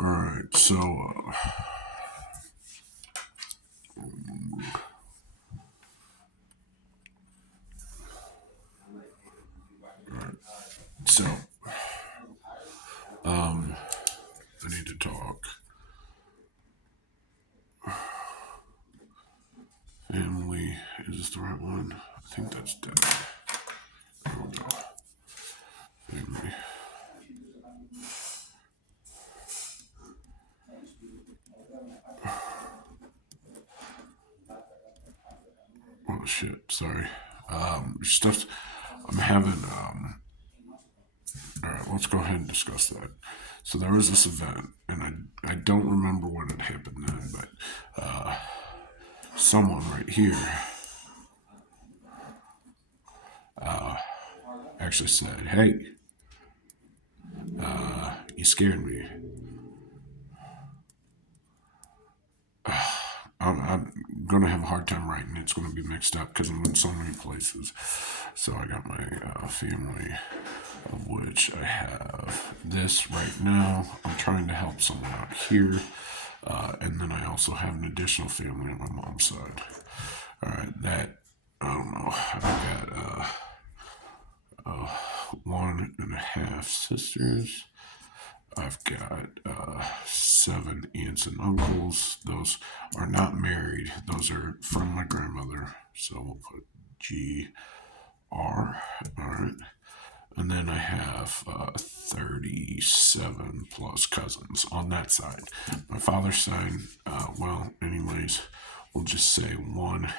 All right, so so I need to talk. Family, is this the right one? I think that's dead. There we go. Family. Oh shit, sorry. Stuff. I'm having. All right, let's go ahead and discuss that. So there was this event, and I don't remember when it happened then, but someone right here actually said, "Hey, you scared me." I'm gonna have a hard time writing. It's gonna be mixed up because I'm in so many places. So I got my family, of which I have this right now. I'm trying to help someone out here, and then I also have an additional family on my mom's side. All right, that I don't know. I've got 1.5 sisters. I've got 7 aunts and uncles. Those are not married. Those are from my grandmother. So we'll put GR. All right. And then I have 37 plus cousins on that side. My father's side, anyways, we'll just say 1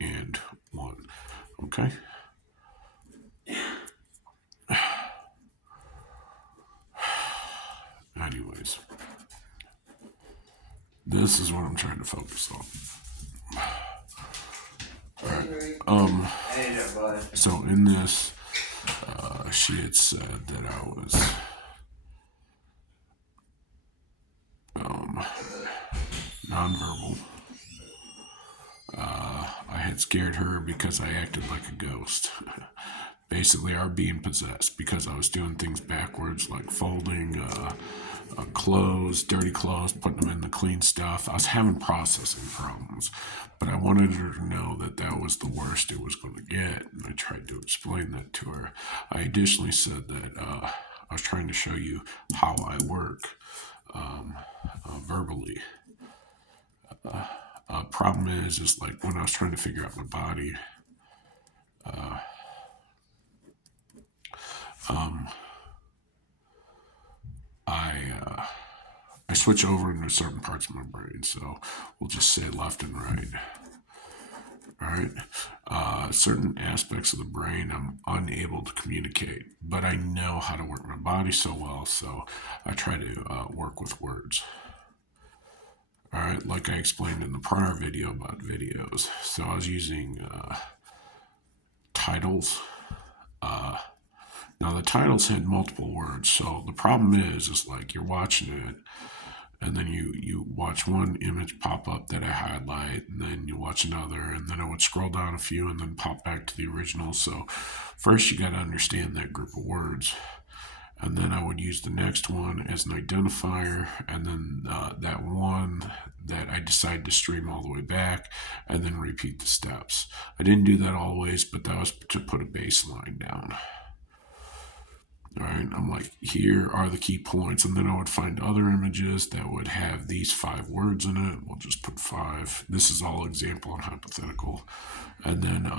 and 1. Okay. Anyways, this is what I'm trying to focus on. So in this, she had said that I was nonverbal. I had scared her because I acted like a ghost. Basically, I was being possessed because I was doing things backwards, like folding clothes, dirty clothes, putting them in the clean stuff. I was having processing problems, but I wanted her to know that that was the worst it was going to get, and I tried to explain that to her. I additionally said that I was trying to show you how I work verbally. Problem is like when I was trying to figure out my body, I I switch over into certain parts of my brain. So we'll just say left and right. All right. Certain aspects of the brain I'm unable to communicate, but I know how to work my body so well. So I try to work with words. All right. Like I explained in the prior video about videos. So I was using titles. Now the titles had multiple words. So the problem is like you're watching it and then you watch one image pop up that I highlight, and then you watch another, and then I would scroll down a few and then pop back to the original. So first you got to understand that group of words, and then I would use the next one as an identifier, and then that one that I decide to stream all the way back, and then repeat the steps. I didn't do that always, but that was to put a baseline down. All right, I'm like, here are the key points. And then I would find other images that would have these 5 words in it. We'll just put 5. This is all example and hypothetical. And then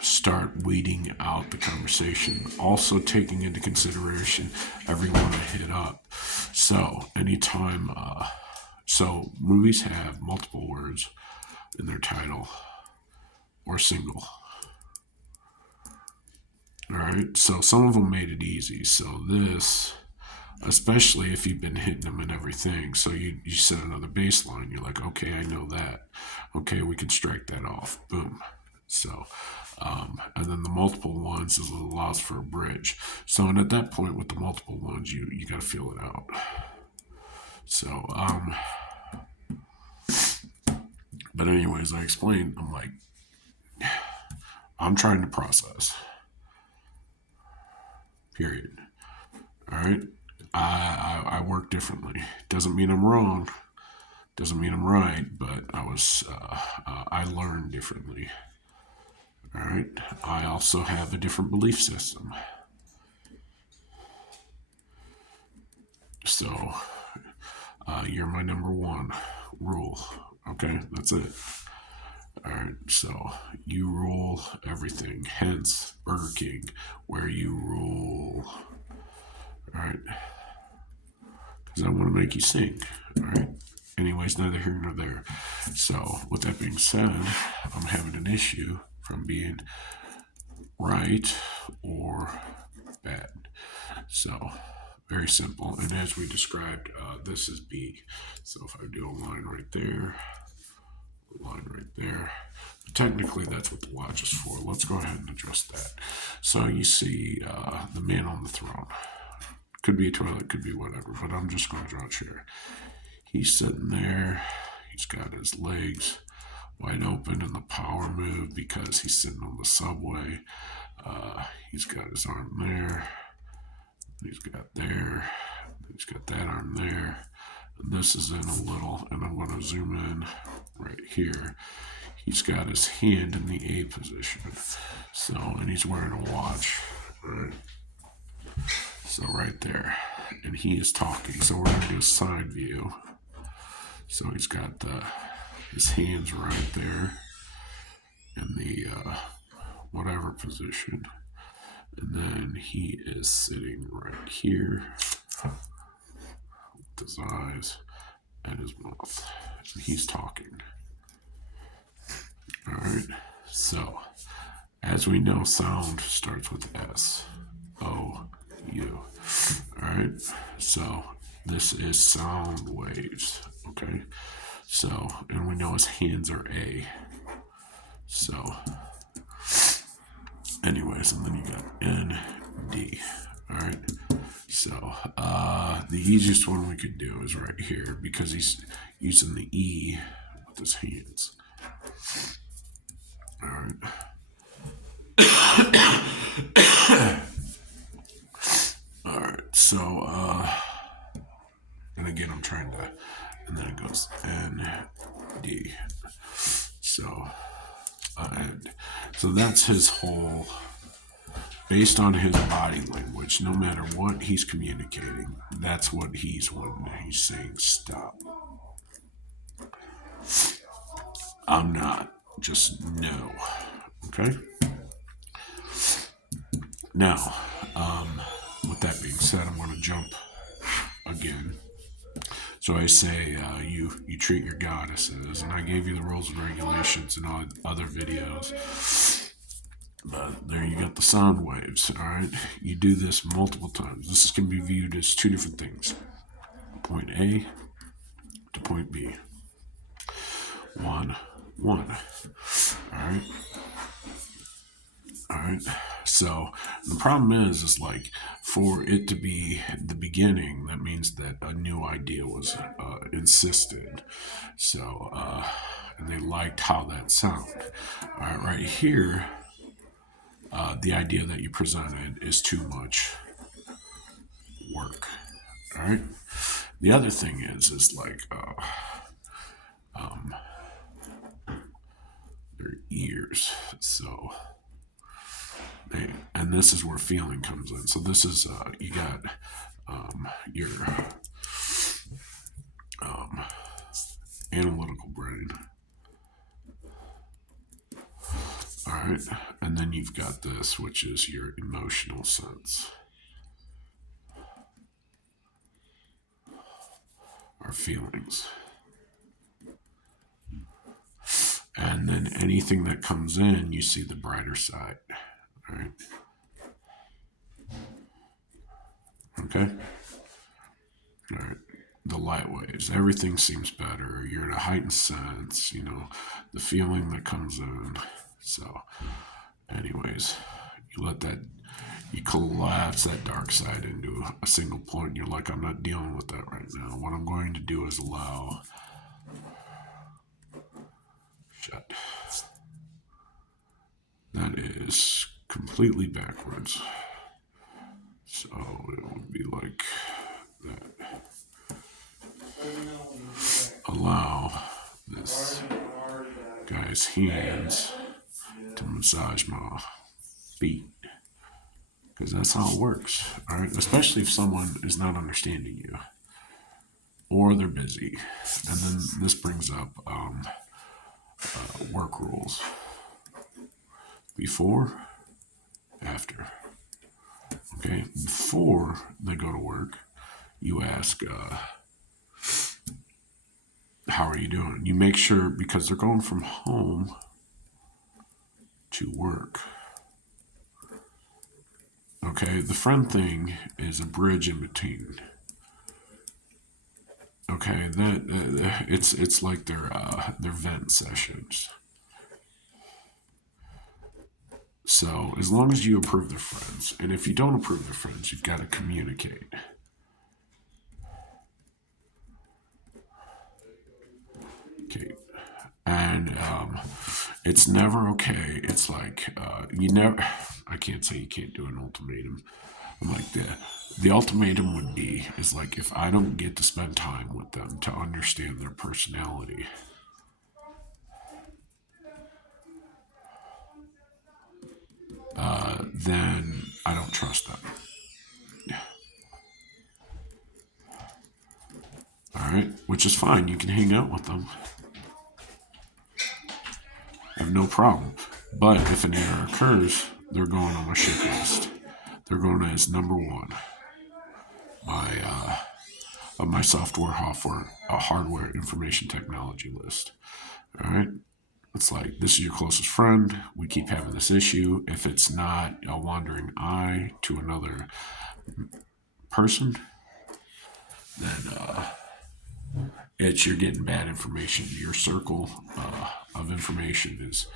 start weeding out the conversation. Also taking into consideration everyone I hit up. So anytime, so movies have multiple words in their title or single. All right, so some of them made it easy. So this, especially if you've been hitting them and everything, so you set another baseline. You're like, okay, I know that. Okay, we can strike that off. Boom. So, and then the multiple ones is allows for a bridge. So, and at that point with the multiple ones, you got to feel it out. So, but anyways, I explained. I'm like, I'm trying to process. Period. All right. I work differently. Doesn't mean I'm wrong. Doesn't mean I'm right, but I learn differently. All right. I also have a different belief system. So you're my number one rule. Okay, that's it. All right. So you rule everything. Hence Burger King, where you rule. All right. Because I want to make you sing. All right. Anyways, neither here nor there. So, with that being said, I'm having an issue from being right or bad. So, very simple. And as we described, this is B. So, if I do a line right there, a line right there, technically that's what the watch is for. Let's go ahead and address that. So, you see the man on the throne. Could be a toilet, could be whatever, but I'm just going to draw a chair. He's sitting there. He's got his legs wide open in the power move because he's sitting on the subway. He's got his arm there. He's got there. He's got that arm there. And this is in a little, and I'm going to zoom in right here. He's got his hand in the A position. So, and he's wearing a watch. Right. So right there. And he is talking. So we're going to do a side view. So he's got his hands right there in the whatever position. And then he is sitting right here with his eyes and his mouth. And he's talking. All right. So, as we know, sound starts with S. O, U. All right. So, this is sound waves. Okay. So, and we know his hands are A. So, anyways, and then you got N, D. All right. So, the easiest one we could do is right here because he's using the E with his hands. All right. All right. So, and again, I'm trying to, and then it goes N, D. So, and so that's his whole, based on his body language, no matter what he's communicating, that's what he's when he's saying stop. I'm not, just no. Okay? Now, with that being said, I'm going to jump again. So I say you treat your goddesses, and I gave you the rules and regulations in all other videos. But there you got the sound waves, all right? You do this multiple times. This can be viewed as two different things. Point A to point B. 1, 1. All right? All right? So the problem is like for it to be the beginning, that means that a new idea was insisted. So, and they liked how that sounded. All right, right here, the idea that you presented is too much work. All right. The other thing is like their ears. So, and this is where feeling comes in. So this is you got your analytical brain. All right, and then you've got this, which is your emotional sense. Our feelings. And then anything that comes in, you see the brighter side. All right. Okay. All right. The light waves. Everything seems better. You're in a heightened sense, you know, the feeling that comes in. So, anyways, you let that, you collapse that dark side into a single point. And you're like, I'm not dealing with that right now. What I'm going to do is allow. Shut. That is completely backwards. So it would be like that allow this guy's hands to massage my feet, because that's how it works. All right, especially if someone is not understanding you or they're busy. And then this brings up work rules: before, after. Okay, before they go to work, you ask, how are you doing? You make sure, because they're going from home to work. Okay, the friend thing is a bridge in between. Okay, that it's like their vent sessions. So as long as you approve their friends, and if you don't approve their friends, you've got to communicate. Okay, and it's never okay. It's like you never. I can't say you can't do an ultimatum. I'm like the ultimatum would be is like, if I don't get to spend time with them to understand their personality, then I don't trust them. All right, which is fine. You can hang out with them. I have no problem. But if an error occurs, they're going on my shit list. They're going as number one. My my software, hardware information technology list. All right. It's like, this is your closest friend. We keep having this issue. If it's not a wandering eye to another person, then it's you're getting bad information. Your circle of information is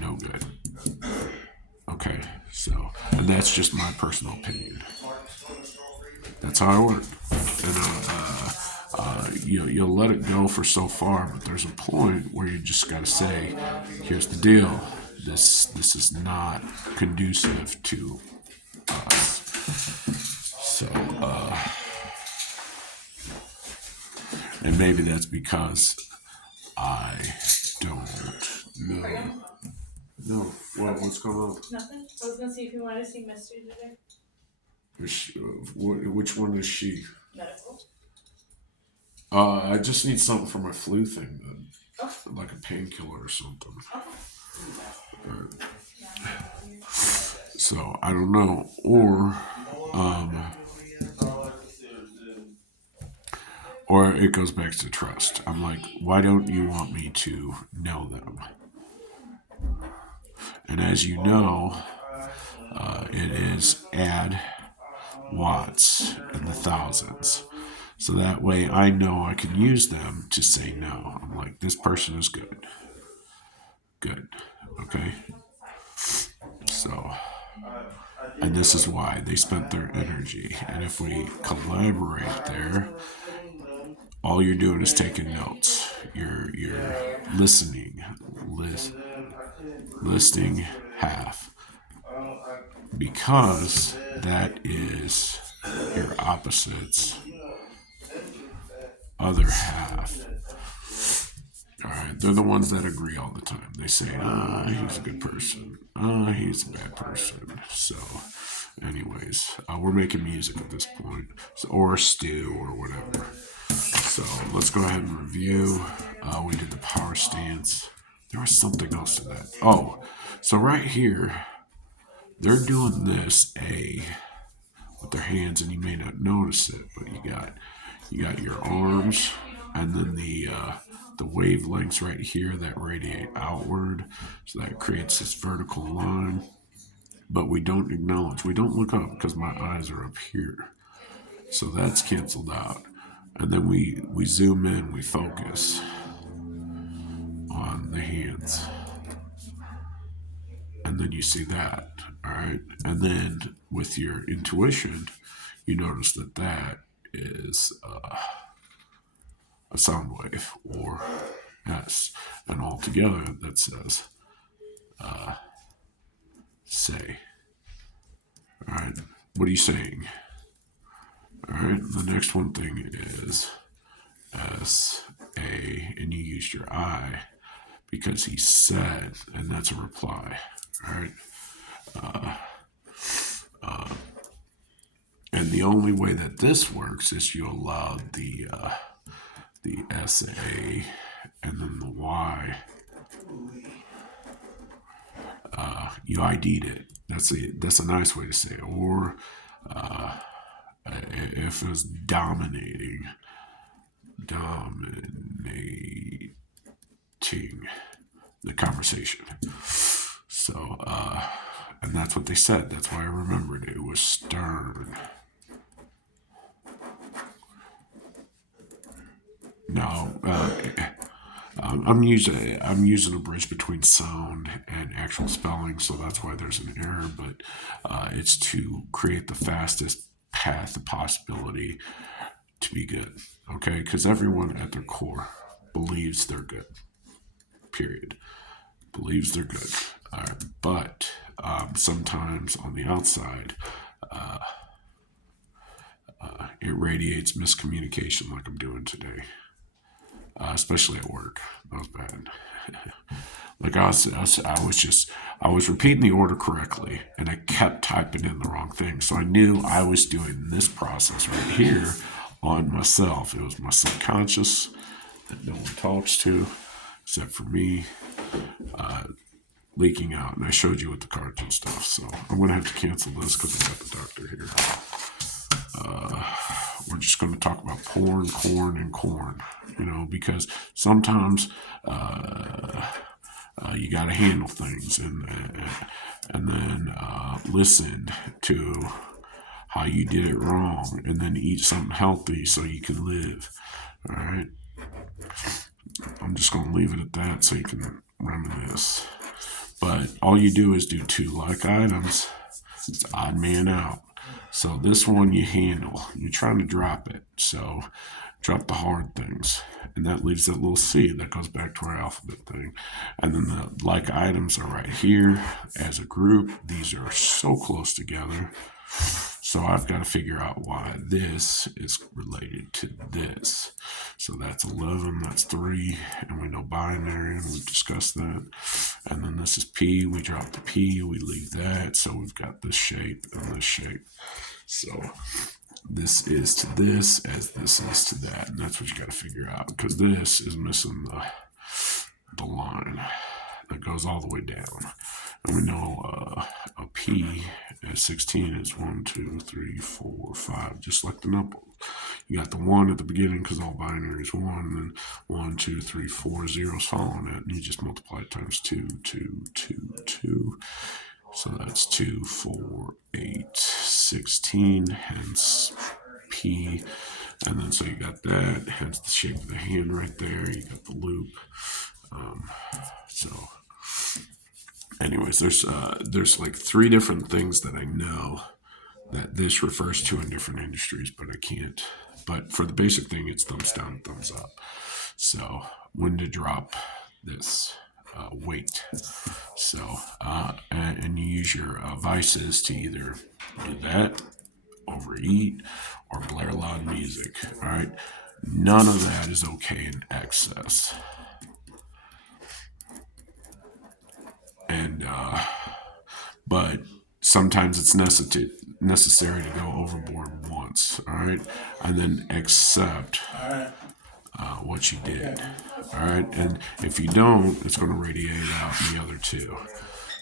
no good. Okay, so, and that's just my personal opinion. That's how I work. And you'll let it go for so far, but there's a point where you just got to say, here's the deal. This is not conducive to us. So, and maybe that's because I don't know. No, what's going on? Nothing. I was gonna see if you wanted to see Mystery today. Which one is she? Medical. I just need something for my flu thing, then. Oh. Like a painkiller or something. Oh. So I don't know, or it goes back to trust. I'm like, why don't you want me to know them? And as you know, it is add watts in the thousands. So that way I know I can use them to say no. I'm like, this person is good. Good. Okay? So, and this is why they spent their energy. And if we collaborate there, all you're doing is taking notes. You're listening, listening half, because that is your opposite's other half. All right, they're the ones that agree all the time. They say, he's a good person. He's a bad person. So, anyways, we're making music at this point, so, or stew or whatever. So let's go ahead and review. We did the power stance. There was something else to that. Oh, so right here, they're doing this with their hands, and you may not notice it, but you got your arms, and then the wavelengths right here that radiate outward, so that creates this vertical line. But we don't acknowledge. We don't look up because my eyes are up here, so that's canceled out. And then we zoom in, we focus on the hands. And then you see that, all right? And then with your intuition, you notice that is a sound wave, or S. And all together that says, say. All right, what are you saying? All right. The next one thing is S-A, and you used your I because he said, and that's a reply. All right. And the only way that this works is you allow the S-A and then the Y. You ID'd it. That's a nice way to say it. Or if it was dominating the conversation. So, and that's what they said. That's why I remembered it. It was stern. No, I'm using a bridge between sound and actual spelling, so that's why there's an error. But it's to create the fastest path of possibility to be good. Okay, because everyone at their core believes they're good. Period. Believes they're good. All right, but sometimes on the outside, it radiates miscommunication, like I'm doing today. Especially at work. That was bad. Like I was repeating the order correctly, and I kept typing in the wrong thing. So I knew I was doing this process right here on myself. It was my subconscious that no one talks to, except for me, leaking out. And I showed you with the cards and stuff. So I'm gonna have to cancel this because I got the doctor here. We're just going to talk about Korn, and Korn, because sometimes you got to handle things and then listen to how you did it wrong, and then eat something healthy so you can live. All right. I'm just going to leave it at that so you can reminisce. But all you do is do 2 like items. It's odd man out. So this one you handle. You're trying to drop it. So drop the hard things. And that leaves that little C that goes back to our alphabet thing. And then the like items are right here as a group. These are so close together. So I've got to figure out why this is related to this. So that's 11, that's 3, and we know binary, and we've discussed that. And then this is P, we drop the P, we leave that. So we've got this shape and this shape. So this is to this as this is to that. And that's what you got to figure out, because this is missing the line that goes all the way down. And we know a P at 16 is 1, 2, 3, 4, 5, just like the number. You got the 1 at the beginning because all binary is 1, and then 1, 2, 3, 4 zeros following it, and you just multiply it times 2, 2, 2, 2. So that's 2, 4, 8, 16, hence P. And then so you got that, hence the shape of the hand right there. You got the loop. So anyways, there's like 3 different things that I know that this refers to in different industries, but I can't. But for the basic thing, it's thumbs down, thumbs up. So when to drop this weight. So and you use your vices to either do that, overeat, or blare loud music. All right, none of that is okay in excess. And but sometimes it's necessary to go overboard once, all right, and then accept what you did, all right. And if you don't, it's going to radiate out in the other 2.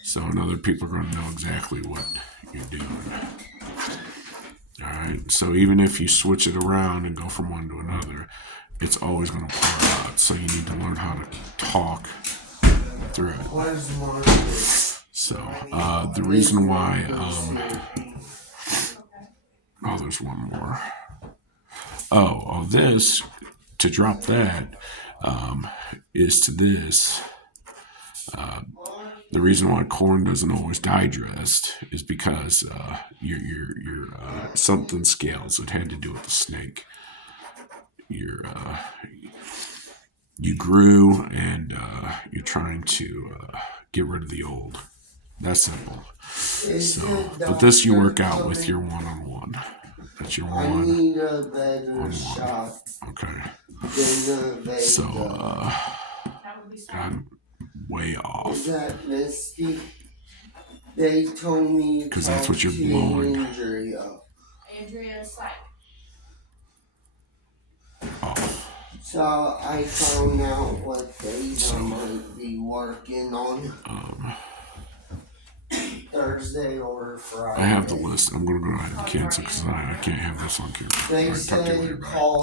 So and other people are going to know exactly what you're doing. All right. So even if you switch it around and go from one to another, it's always going to pour out. So you need to learn how to talk through it. So the reason why there's one more. This to drop that is to this. The reason why Korn doesn't always digest is because your something scales. It had to do with the snake. You grew, and you're trying to get rid of the old. That's simple. So, but this you work out with your one-on-one. That's your I one. need a better On one. shot Okay. than the So, That would be solid. I'm way Is off. that Misty? They told me to Because that's what you're talk blowing. to Andrea. Andrea Syke. Off. So I found out what days I might be working on. Thursday or Friday. I have the list. I'm going to go ahead and cancel because I can't have this on camera. They All right, talk to you said later. Bye. call